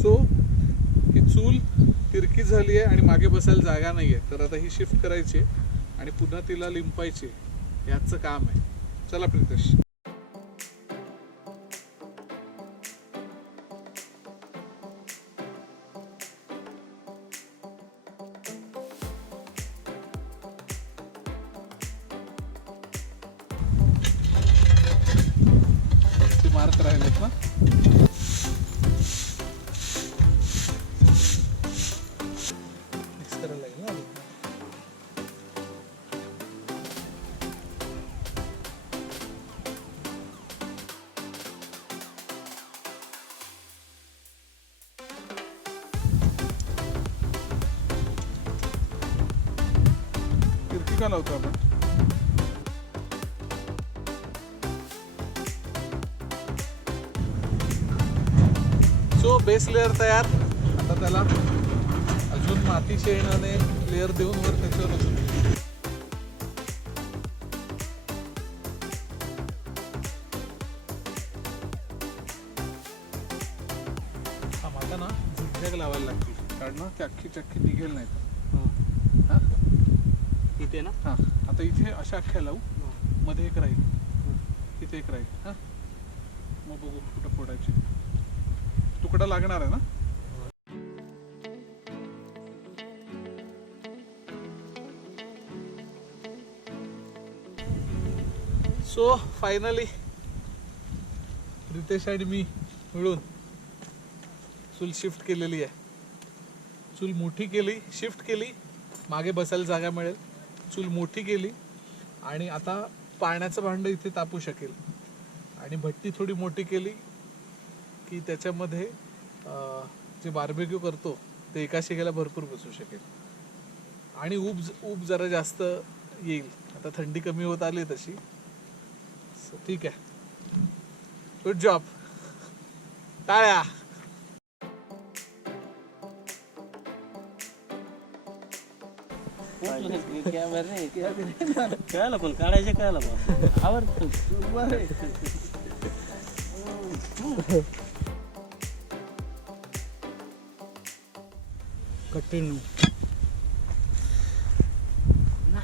So ही चूल तिरकी झाली आहे आणि मागे बसायला जागा नाहीये, तर आता ही शिफ्ट करायची आणि पुन्हा तिला लिंपायची, याचं काम आहे. चला प्रितेश. मार्क राहिलेत ना. मिक्स करायला लागेल ना. तिरकी का लावतो आपण. सो बेस लेअर तयार. आता त्याला अजून माती शेणाने लेअर देऊन वर त्याच्यावर अजून आता ना झिगझॅग लावायला लागतील, कारण ना ती अख्खी चक्की निघेल नाही तर. इथे ना. हां आता इथे अशा अख्ख्या लावू, मध्ये एक राहील, इथे एक राहील. हां मग बघू कुठं फोडायची. तुकडा लागणार आहे ना. सो फायनली रितेश आणि मी मिळून चूल शिफ्ट केलेली आहे. चूल मोठी केली, शिफ्ट केली, मागे बसायला जागा मिळेल. चूल मोठी केली आणि आता पाण्याचं भांडं इथे तापू शकेल. आणि भट्टी थोडी मोठी केली की त्याच्यामध्ये जे बार्बेक्यू करतो ते एका शिगेला भरपूर बसू शकेल. आणि ऊब जरा जास्त येईल. आता थंडी कमी होत आली तशी. ठीक आहे. Good job. टाळ्या. कळलं पण काढायचे कळलं बा. आवडतं. कठीण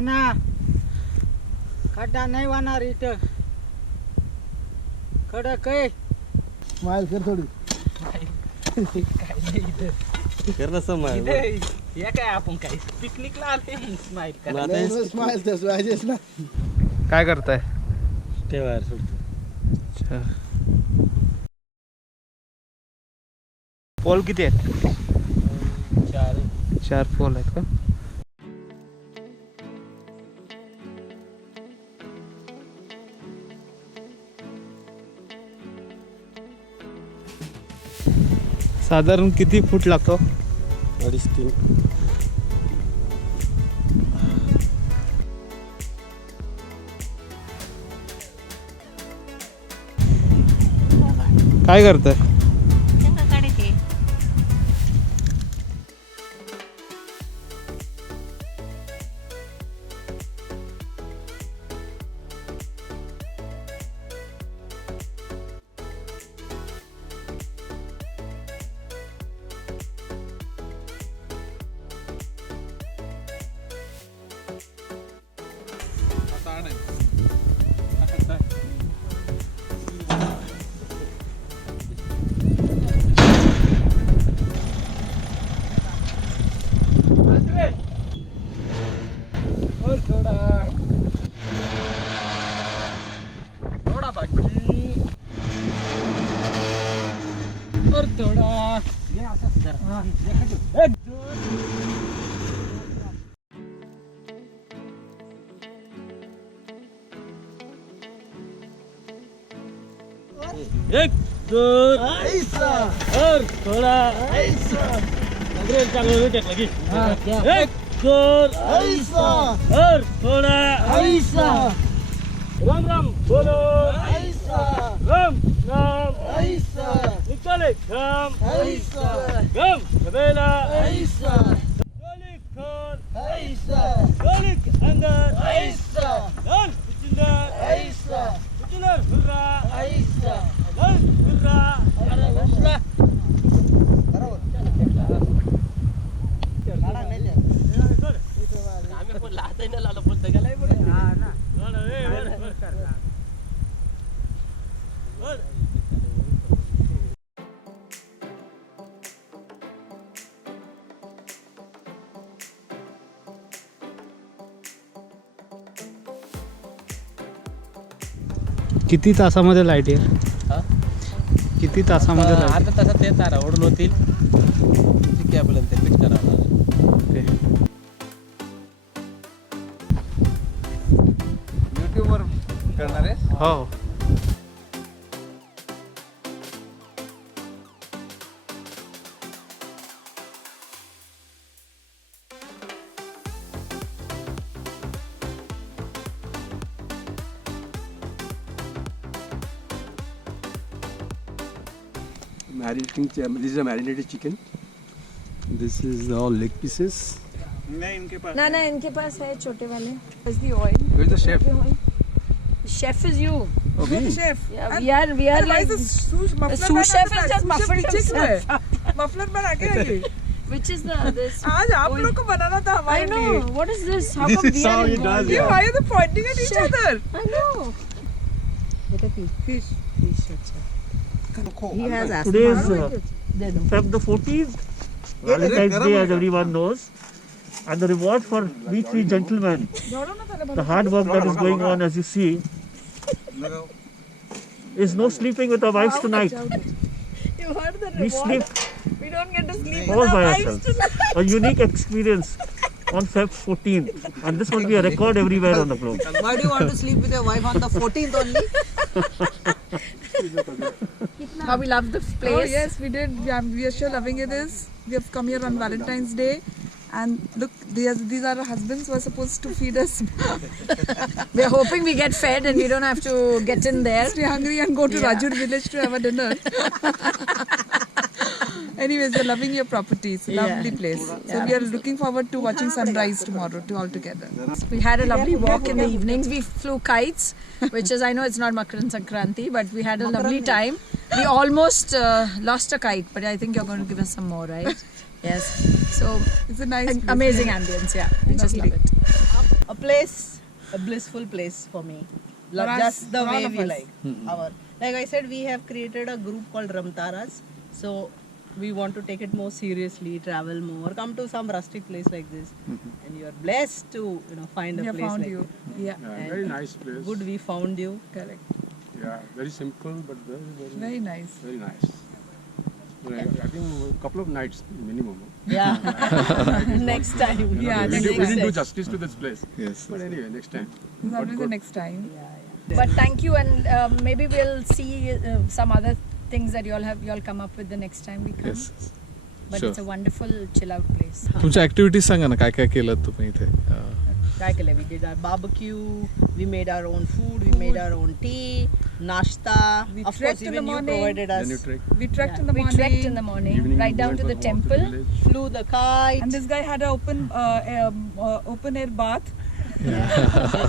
ना खड्डा नाही वाहणार इथं. कडक आहे. स्माइल कर थोडी. कर ना समाज. हे काय आपण काय पिकनिकला आले स्माइल करा. स्माइल तर पाहिजेच ना. काय करताय. तेव्हा पोल किती आहेत. 4 पोल आहेत का. साधारण किती फूट लागतो. 2.5-3. काय करताय. एक दोन ऐसा और थोड़ा ऐसा ब्रेक चालू भेटला की एक दोन ऐसा और थोडा ऐसा राम राम बोलो ऐसा राम राम ऐसा निकाले राम ऐसा राम कबेला ऐसा गोली खोल ऐसा गोली के अंदर ऐसा डाल पिछंदर ऐसा पिछंदर हुर्रा ऐसा डाल हुर्रा अरे बसला आम्ही पण लाता नाही लावलं बोलतो गेलाय बरं किती तासामध्ये लाईट येईल? किती तासामध्ये लाईट आता तसं ते तारा ओढून होतील कॅबल ते फिट करावं लागेल. युट्यूबवर करणार आहे हो. This is a marinated chicken. This is all leg pieces. ना इनके पास है छोटे वाले. Where's the oil? Where's the chef? Chef is you. Okay. Chef. Yeah, we are like the sous sous chef is just muffled himself. Muffler बना के आइए. Which is this? आज आप लोग को बनाना था I हमारे know. लिए. What is this? How come we are involved? You why are they pointing at each other? I know. Fish. He has asked. Today is Feb the 14th, Valentine's Day, as everyone knows, and the reward for we three gentlemen, the hard work that is going on, as you see, is no sleeping with our wives tonight. You heard the We reward? sleep We don't get to sleep all with our by wives ourselves. tonight. A unique experience on Feb 14th, and this will be a record everywhere on the globe. Why do you want to sleep with your wife on the 14th only? How we love the place. Oh yes, we did. We are sure loving it. We have come here on Valentine's Day, and look, these are our husbands who are supposed to feed us. We are hoping we get fed and we don't have to get in there. Stay hungry and go to Yeah. Rajur village to have a dinner. Anyways, we're loving your property. It's a lovely place. So we are looking forward to watching sunrise tomorrow all together. We had a lovely walk in the evenings. We flew kites, which is, I know it's not Makar Sankranti, but we had a lovely time. We almost lost a kite, but I think you're going to give us some more, right? Yes. So, It's a nice place. amazing ambience, yeah. We just love it. A place, a blissful place for me. For us, Just the for all way of we us. like. Like I said, we have created a group called Ramtaras. So we want to take it more seriously, travel more, come to some rustic place like this. And you are blessed to find a We have place found like you. this. Yeah, And Very nice place. good we found you. correct. Yeah, very simple but Very nice. very nice. I think a couple of nights minimum. Yeah. Next time. Yeah, we, next didn't do time. justice to this place. Yes. But anyway, next time. It's always the next time. But thank you, and maybe we'll see some other things that you all come up with the next time we come. Yes. But Sure. it's a wonderful chill out place. तुमच्या activities सांगा ना, काय काय केलं तुम्ही इथे? काय केलं? We did our barbecue, we made our own food, we made our own tea, nashta. We Of course, trekked in the even you morning. provided Then you us. trek. We trekked in the We morning. trekked in the morning, Evening right we down went to the for a walk temple. village. Flew the kite. And this guy had an open air bath.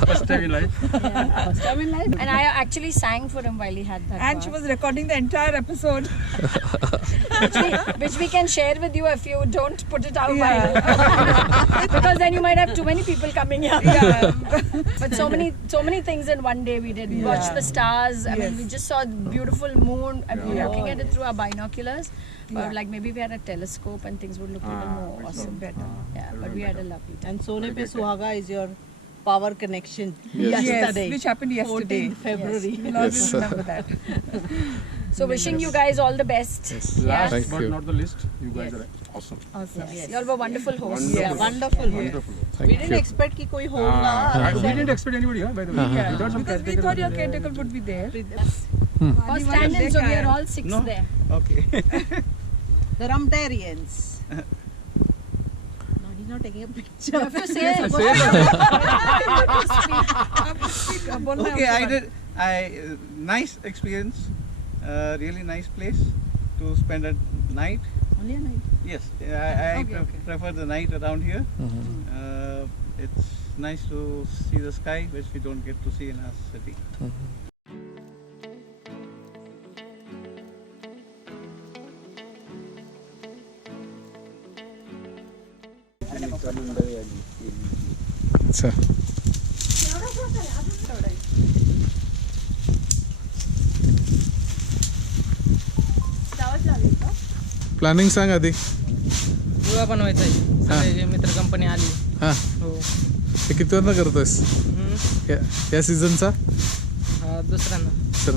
First time in life. First time in life. And I actually sang for him while he had that And she bath. was recording the entire episode. which we can share with you if you don't put it out Yeah. by because then you might have too many people coming here. Yeah. But so many things in one day we did. We watched the stars. I mean, Yes. we just saw the beautiful moon. And we were looking at it through our binoculars. But like maybe we had a telescope and things would look even more awesome. Better. Yeah, but we had a lovely time. And Sone Pe Suhaga is your power connection. Yes, Yesterday. which happened yesterday. 14th February. We'll always remember that. So wishing you guys all the best. Last Thank but you. not the least, you guys are awesome. Awesome. You all were wonderful hosts. Yeah, wonderful. Wonderful. We Thank didn't you. expect कि कोई होगा. We didn't expect anybody, by the way. We thought some Because we thought your caretaker would be there. First stand-in, so we are all six there. Okay. The Ramtarians. not taking a You picture. have to say. Okay, I did. Nice experience. Really nice place to spend a night. Only a night. Yes, I Okay, okay. prefer the night around here. It's nice to see the sky, which we don't get to see in our city. अच्छा planning सांग आधी. गोवा बनवायचा आहे. सगळे मित्र company आली. हां हो. हे किती वाजता करतोयस या सीझनचा? दुसऱ्यांना. सर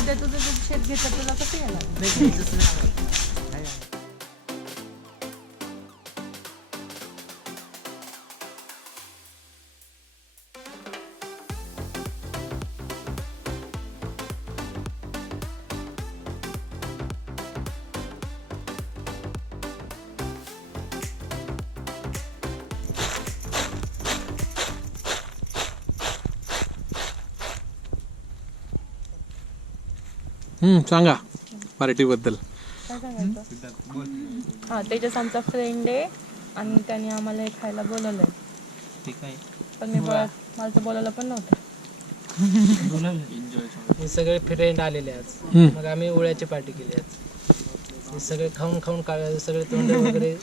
उद्या तुझं शेत घेतलं तुला कसं येणार? सांगा पार्टीबद्दल. हां तेजस आमचा फ्रेंड आहे आणि त्याने आम्हाला हे खायला बोलवलंय. ठीक आहे. पण मला तर बोलायला पण नव्हतं. हे सगळे फ्रेंड आलेले आज. मग आम्ही उळ्याची पार्टी केली आज. हे सगळे खाऊन सगळे तोंड वगैरे